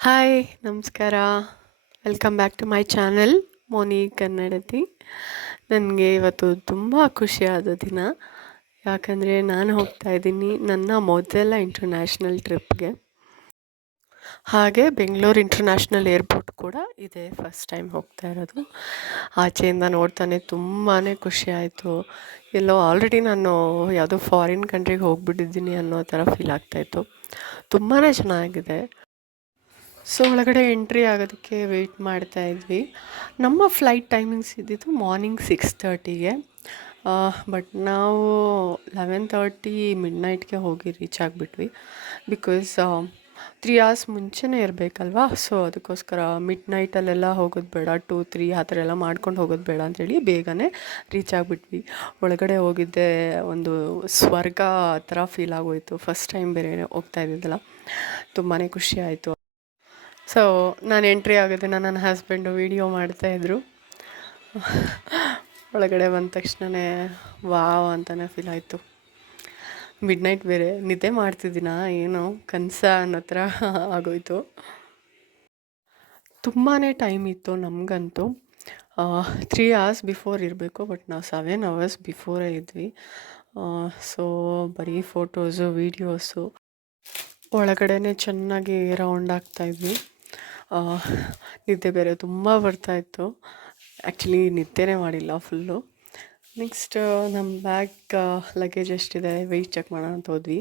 Hi ನಮಸ್ಕಾರ. Welcome back to my channel Moni Kannadati ನನಗೆ ಇವತ್ತು ತುಂಬ ಖುಷಿಯಾದ ದಿನ. ಯಾಕಂದರೆ ನಾನು ಹೋಗ್ತಾ ಇದ್ದೀನಿ ನನ್ನ ಮೊದಲ ಇಂಟರ್ನ್ಯಾಷನಲ್ ಟ್ರಿಪ್ಗೆ ಹಾಗೆ ಬೆಂಗಳೂರು ಇಂಟರ್ನ್ಯಾಷನಲ್ ಏರ್ಪೋರ್ಟ್ ಕೂಡ ಇದೆ ಫಸ್ಟ್ ಟೈಮ್ ಹೋಗ್ತಾ ಇರೋದು. ಆಚೆಯಿಂದ ನೋಡ್ತಾನೆ ತುಂಬಾ ಖುಷಿ ಆಯಿತು. ಎಲ್ಲೋ ಆಲ್ರೆಡಿ ನಾನು ಯಾವುದೋ ಫಾರಿನ್ ಕಂಟ್ರಿಗೆ ಹೋಗ್ಬಿಟ್ಟಿದ್ದೀನಿ ಅನ್ನೋ ಥರ ಫೀಲ್ ಆಗ್ತಾಯಿತ್ತು ತುಂಬಾ ಚೆನ್ನಾಗಿದೆ. ಸೊ ಒಳಗಡೆ ಎಂಟ್ರಿ ಆಗೋದಕ್ಕೆ ವೆಯ್ಟ್ ಮಾಡ್ತಾ ಇದ್ವಿ. ನಮ್ಮ ಫ್ಲೈಟ್ ಟೈಮಿಂಗ್ಸ್ ಇದ್ದಿದ್ದು ಮಾರ್ನಿಂಗ್ ಸಿಕ್ಸ್ ತರ್ಟಿಗೆ ಬಟ್ ನಾವು ಲೆವೆನ್ ತರ್ಟಿ ಮಿಡ್ ನೈಟ್ಗೆ ಹೋಗಿ ರೀಚ್ ಆಗಿಬಿಟ್ವಿ. ಬಿಕಾಸ್ ತ್ರೀ ಅವರ್ಸ್ ಮುಂಚೆನೇ ಇರಬೇಕಲ್ವಾ? ಸೊ ಅದಕ್ಕೋಸ್ಕರ ಮಿಡ್ ನೈಟಲ್ಲೆಲ್ಲ ಹೋಗೋದು ಬೇಡ. ಟೂ ತ್ರೀ ಆ ಥರ ಎಲ್ಲ ಮಾಡ್ಕೊಂಡು ಹೋಗೋದು ಬೇಡ ಅಂಥೇಳಿ ಬೇಗನೆ ರೀಚ್ ಆಗಿಬಿಟ್ವಿ. ಒಳಗಡೆ ಹೋಗಿದ್ದೆ ಒಂದು ಸ್ವರ್ಗ ಥರ ಫೀಲ್ ಆಗೋಯಿತು. ಫಸ್ಟ್ ಟೈಮ್ ಬೇರೆ ಹೋಗ್ತಾ ಇದ್ದಿದ್ದಲ್ಲ. ತುಂಬಾ ಖುಷಿ ಆಯಿತು. ಸೊ ನಾನು ಎಂಟ್ರಿ ಆಗೋದನ್ನು ನನ್ನ ಹಸ್ಬೆಂಡು ವೀಡಿಯೋ ಮಾಡ್ತಾಯಿದ್ರು ಒಳಗಡೆ ಬಂದ ತಕ್ಷಣವೇ ವಾವ್ ಅಂತಲೇ ಫೀಲ್ ಆಯಿತು. ಮಿಡ್ ನೈಟ್ ಬೇರೆ, ನಿದ್ದೆ ಮಾಡ್ತಿದ್ದೀನ, ಏನು, ಕನಸ ಅನ್ನೋ ಥರ ಆಗೋಯ್ತು. ತುಂಬಾ ಟೈಮ್ ಇತ್ತು ನಮಗಂತೂ. ತ್ರೀ ಅವರ್ಸ್ ಬಿಫೋರ್ ಇರಬೇಕು ಬಟ್ ನಾವು ಸೆವೆನ್ ಅವರ್ಸ್ ಬಿಫೋರೇ ಇದ್ವಿ. ಸೊ ಬರೀ ಫೋಟೋಸು ವೀಡಿಯೋಸು ಒಳಗಡೆ ಚೆನ್ನಾಗಿ ರೌಂಡ್ ಆಗ್ತಾಯಿದ್ವಿ ನಿದ್ದೆ ಬೇರೆ ತುಂಬ ಬರ್ತಾಯಿತ್ತು ಆ್ಯಕ್ಚುಲಿ ನಿದ್ದೆನೇ ಮಾಡಿಲ್ಲ ಫುಲ್ಲು ನೆಕ್ಸ್ಟ್ ನಮ್ಮ ಬ್ಯಾಗ್ ಲಗೇಜ್ ಎಷ್ಟಿದೆ? ವೆಯ್ಟ್ ಚೆಕ್ ಮಾಡೋಣ ಅಂತ ಹೋದ್ವಿ.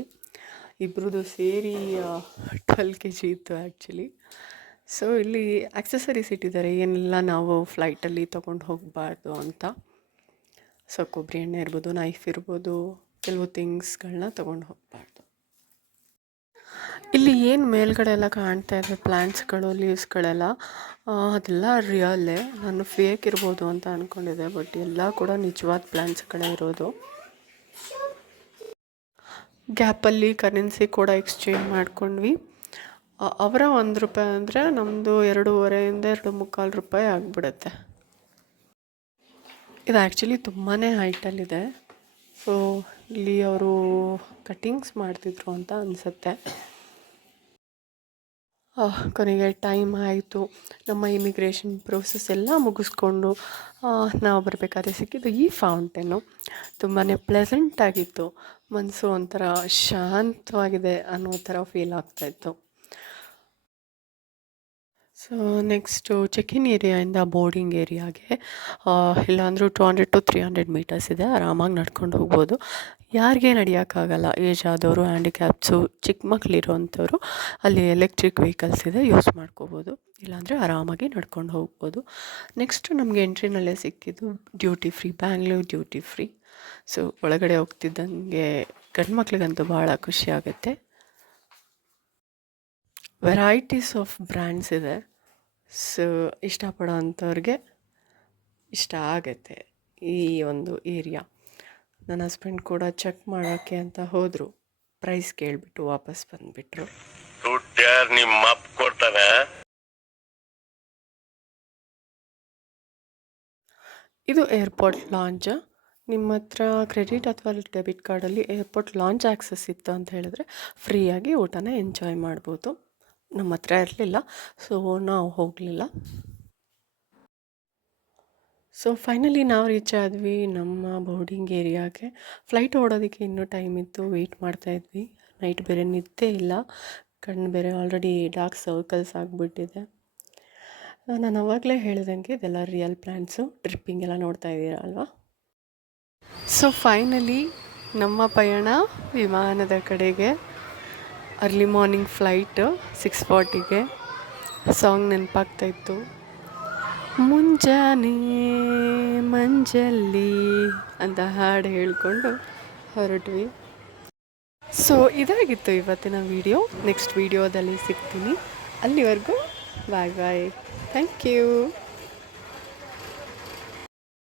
ಇಬ್ರದ್ದು ಸೇರಿ ಟ್ವೆಲ್ ಕೆ ಜಿ ಇತ್ತು ಆ್ಯಕ್ಚುಲಿ ಸೊ ಇಲ್ಲಿ ಆಕ್ಸೆಸರೀಸ್ ಇಟ್ಟಿದ್ದಾರೆ. ಏನೆಲ್ಲ ನಾವು ಫ್ಲೈಟಲ್ಲಿ ತೊಗೊಂಡು ಹೋಗಬಾರ್ದು ಅಂತ. ಸೊ ಕೊಬ್ಬರಿ ಎಣ್ಣೆ ಇರ್ಬೋದು ನೈಫ್ ಇರ್ಬೋದು, ಕೆಲವು ಥಿಂಗ್ಸ್ಗಳನ್ನ ತೊಗೊಂಡು ಹೋಗಬಾರ್ದು. ಇಲ್ಲಿ ಏನು ಮೇಲ್ಗಡೆ ಎಲ್ಲ ಕಾಣ್ತಾ ಇದೆ? ಪ್ಲಾಂಟ್ಸ್ಗಳು, ಲೀವ್ಸ್ಗಳೆಲ್ಲ? ಅದೆಲ್ಲ ರಿಯಲ್ಲೇ. ನಾನು ಫೇಕ್ ಇರ್ಬೋದು ಅಂತ ಅಂದ್ಕೊಂಡಿದ್ದೆ ಬಟ್ ಎಲ್ಲ ಕೂಡ ನಿಜವಾದ ಪ್ಲ್ಯಾಂಟ್ಸ್ಗಳೇ ಇರೋದು. ಗ್ಯಾಪಲ್ಲಿ ಕರೆನ್ಸಿ ಕೂಡ ಎಕ್ಸ್ಚೇಂಜ್ ಮಾಡ್ಕೊಂಡ್ವಿ. ಅವರ ಒಂದು ರೂಪಾಯಿ ಅಂದರೆ ನಮ್ಮದು ಎರಡೂವರೆಯಿಂದ ಎರಡು ಮುಕ್ಕಾಲು ರೂಪಾಯಿ ಆಗಿಬಿಡುತ್ತೆ. ಇದು ಆ್ಯಕ್ಚುಲಿ ತುಂಬಾ ಹೈಟಲ್ಲಿದೆ. ಸೊ, ಇಲ್ಲಿ ಅವರು ಕಟ್ಟಿಂಗ್ಸ್ ಮಾಡ್ತಿದ್ರು ಅಂತ ಅನಿಸುತ್ತೆ. ಕೊನೆಗೆ ಟೈಮ್ ಆಯಿತು. ನಮ್ಮ ಇಮಿಗ್ರೇಷನ್ ಪ್ರೋಸೆಸ್ ಎಲ್ಲ ಮುಗಿಸ್ಕೊಂಡು ನಾವು ಬರಬೇಕಾದ್ರೆ ಸಿಕ್ಕಿದ್ದು ಈ ಫೌಂಟೇನು ತುಂಬಾ ಪ್ಲೆಸೆಂಟಾಗಿತ್ತು ಮನಸ್ಸು ಒಂಥರ ಶಾಂತವಾಗಿದೆ ಅನ್ನೋ ಥರ ಫೀಲ್ ಆಗ್ತಾಯಿತ್ತು ಸೊ ನೆಕ್ಸ್ಟು ಚೆಕಿನ್ ಏರಿಯಾಯಿಂದ ಬೋರ್ಡಿಂಗ್ ಏರಿಯಾಗೆ ಇಲ್ಲಾಂದರೂ two hundred to three hundred metres ಇದೆ. ಆರಾಮಾಗಿ ನಡ್ಕೊಂಡು ಹೋಗ್ಬೋದು. ಯಾರಿಗೆ ನಡೆಯೋಕ್ಕಾಗಲ್ಲ ಏಜ್ ಆದವರು ಹ್ಯಾಂಡಿಕ್ಯಾಪ್ಸು ಚಿಕ್ಕ ಮಕ್ಕಳಿರೋವಂಥವ್ರು ಅಲ್ಲಿ ಎಲೆಕ್ಟ್ರಿಕ್ ವೆಹಿಕಲ್ಸ್ ಇದೆ ಯೂಸ್ ಮಾಡ್ಕೋಬೋದು. ಇಲ್ಲಾಂದರೆ ಆರಾಮಾಗಿ ನಡ್ಕೊಂಡು ಹೋಗ್ಬೋದು. ನೆಕ್ಸ್ಟು ನಮಗೆ ಎಂಟ್ರಿನಲ್ಲೇ ಸಿಕ್ಕಿದ್ದು duty free Bangalore duty free so ಒಳಗಡೆ ಹೋಗ್ತಿದ್ದಂಗೆ ಗಂಡು ಮಕ್ಳಿಗಂತೂ ಭಾಳ ಖುಷಿ ಆಗುತ್ತೆ. ವೆರೈಟೀಸ್ ಆಫ್ ಬ್ರ್ಯಾಂಡ್ಸ್ ಇದೆ. ಸೊ ಇಷ್ಟಪಡೋ ಅಂಥವ್ರಿಗೆ ಇಷ್ಟ ಆಗತ್ತೆ ಈ ಒಂದು ಏರಿಯಾ. ನನ್ನ ಹಸ್ಬೆಂಡ್ ಕೂಡ ಚೆಕ್ ಮಾಡೋಕ್ಕೆ ಅಂತ ಹೋದರು. ಪ್ರೈಸ್ ಕೇಳಿಬಿಟ್ಟು ವಾಪಸ್ ಬಂದುಬಿಟ್ರು. ನಿಮ್ಮ ಕೊಡ್ತಾನೆ. ಇದು ಏರ್ಪೋರ್ಟ್ ಲಾಂಚ್ ನಿಮ್ಮ ಹತ್ರ ಕ್ರೆಡಿಟ್ ಅಥವಾ ಡೆಬಿಟ್ ಕಾರ್ಡಲ್ಲಿ ಏರ್ಪೋರ್ಟ್ ಲಾಂಚ್ ಆ್ಯಕ್ಸಸ್ ಇತ್ತು ಅಂತ ಹೇಳಿದ್ರೆ ಫ್ರೀಯಾಗಿ ಊಟನ ಎಂಜಾಯ್ ಮಾಡ್ಬೋದು. ನಮ್ಮ ಹತ್ರ ಇರಲಿಲ್ಲ ಸೊ ನಾವು ಹೋಗಲಿಲ್ಲ. ಸೊ ಫೈನಲಿ ನಾವು ರೀಚ್ ಆದ್ವಿ ನಮ್ಮ ಬೋರ್ಡಿಂಗ್ ಏರಿಯಾಗೆ ಫ್ಲೈಟ್ ಓಡೋದಕ್ಕೆ ಇನ್ನೂ ಟೈಮ್ ಇತ್ತು ವೆಯ್ಟ್ ಮಾಡ್ತಾಯಿದ್ವಿ ನೈಟ್ ಬೇರೆ ನಿದ್ದೆ ಇಲ್ಲ, ಕಣ್ಣು ಬೇರೆ ಆಲ್ರೆಡಿ ಡಾರ್ಕ್ ಸರ್ಕಲ್ಸ್ ಆಗಿಬಿಟ್ಟಿದೆ. ನಾನು ಅವಾಗಲೇ ಹೇಳ್ದಂಗೆ ಇದೆಲ್ಲ ರಿಯಲ್ ಪ್ಲ್ಯಾನ್ಸು ಟ್ರಿಪ್ಪಿಂಗ್ ಎಲ್ಲ ನೋಡ್ತಾ ಇದ್ದೀರಾ ಅಲ್ವಾ? ಸೊ ಫೈನಲಿ ನಮ್ಮ ಪಯಣ ವಿಮಾನದ ಕಡೆಗೆ. ಅರ್ಲಿ ಮಾರ್ನಿಂಗ್ ಫ್ಲೈಟು ಸಿಕ್ಸ್ ಫಾರ್ಟಿಗೆ ಸಾಂಗ್ ನೆನಪಾಗ್ತಾಯಿತ್ತು ಮುಂಜಾನೆ ಮಂಜಲ್ಲಿ ಅಂತ ಹಾಡು ಹೇಳಿಕೊಂಡು ಹೊರಟ್ವಿ. ಸೊ ಇದಾಗಿತ್ತು ಇವತ್ತಿನ ವೀಡಿಯೋ ನೆಕ್ಸ್ಟ್ ವೀಡಿಯೋದಲ್ಲಿ ಸಿಗ್ತೀನಿ. ಅಲ್ಲಿವರೆಗೂ ಬಾಯ್ ಬಾಯ್ ಥ್ಯಾಂಕ್ ಯು